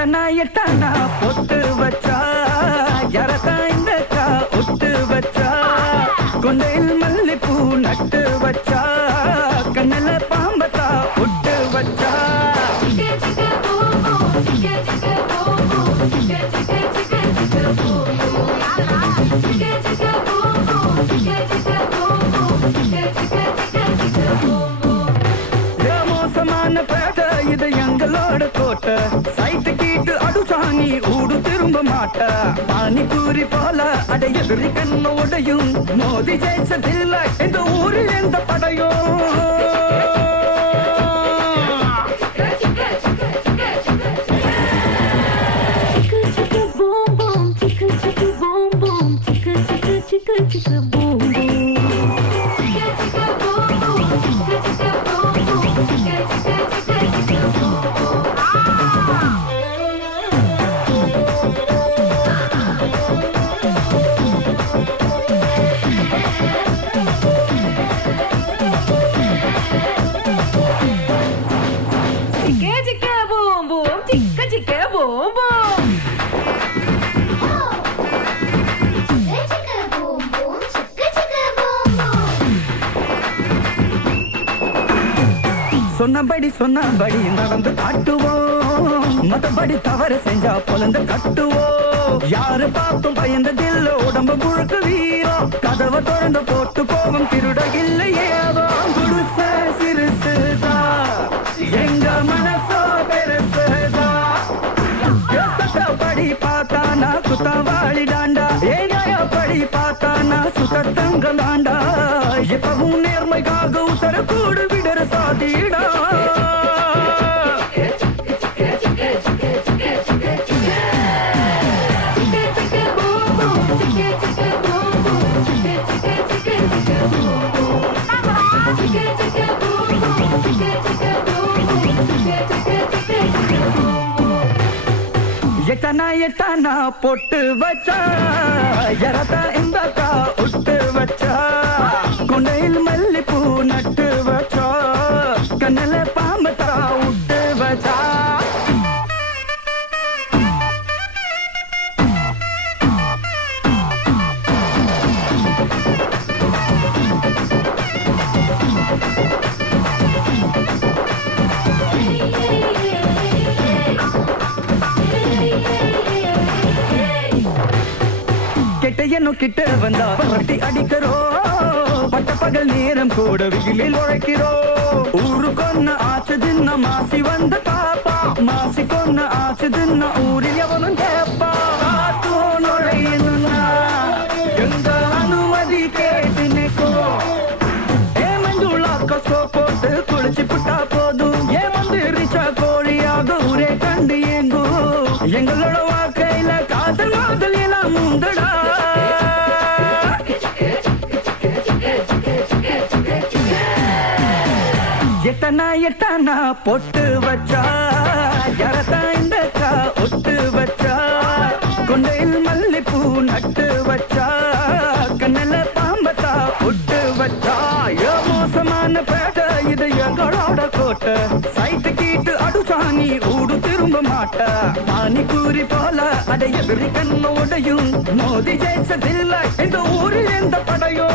எட்டனா எட்டனா பொட்டு வச்சா யாரதா இந்த கா ஒட்டு வச்சா கொண்டையில் மல்லிப்பூ நட்டு வச்சா கண்ணல பாம்பத்தா ஒட்டு வச்சா மோசமான பேட்ட இது எங்களோட கோட்டை சைட்டு கீட்டு அடுச்சாணி ஊடு திரும்ப மாட்ட பானிபூரி போல அடையெதிரி கண்ணு உடையும் மோதி ஜெயிச்சதில்லை இந்த ஊரில் எந்த படையும் சொன்னபடி நடந்து காட்டுவோம் மத்தபடி தவறு செஞ்சா பொலந்து கட்டுவோம் யாரு பார்த்தும் பயந்ததில்ல உடம்பு முழுக்க வீரம் கதவை திறந்து போட்டு போகும் திருட இல்லையேதோ குடுச சிறுசுதா எங்க மனசோ பெருசுதா படி பார்த்தானா குத்தவாளி டாண்டா ஏகாயப்படி பார்த்தானா சுத்த தங்கம் தாண்டா எப்பவும் நேர்மைக்காக உசர கூடு விடற சாதிடா எட்டனா எட்டனா பொட்டு வச்சா யாரதா இந்த கா ஒட்டு வச்சா கொண்டையில் மல்லிப்பூ நட்டு வச்சா கண்ணல பாம்பத்தா விட்டு வச்சா கிட்ட வந்தா பரட்டி அடிக்கிறோம் பட்ட பகல் நேரம் கூட வெயிலில் உழைக்கிறோம் ஊரு கொன்ன ஆச்சதுன்னா மாசி வந்த பாப்பா மாசி கொன்ன ஆச்சதுன்னா ஊரில் எவனும் கேப்பா நுழையணும்னா எந்த அனுமதி கேட்டு நிற்கோ ஏமந்துள்ளாக்க சோ போட்டு குளிச்சு புட்டா போதும் ஏமந்து ரிச்சா கோழியாக ஊரே கண்டு ஏங்கும் எங்களோட வாழ்க்கையில காதல் மாதல் எல்லாம் முந்தடா எட்டனா எட்டனா பொட்டு வச்சா யாரதா இந்த கா ஒட்டு வச்சா கொண்டையில் மல்லிப்பூ நட்டு வச்சா கண்ணல பாம்பத்தா ஒட்டு வச்சா மோசமான பேட்ட இது எங்களோட கோட்டை சைட்டு கீட்டு அடுச்சாணி ஊடு திரும்ப மாட்ட பானிபூரி போல அடையெதிரி கண்ணு உடையும் மோதி ஜெயிச்சதில்லை இந்த ஊரில் எந்த படையோ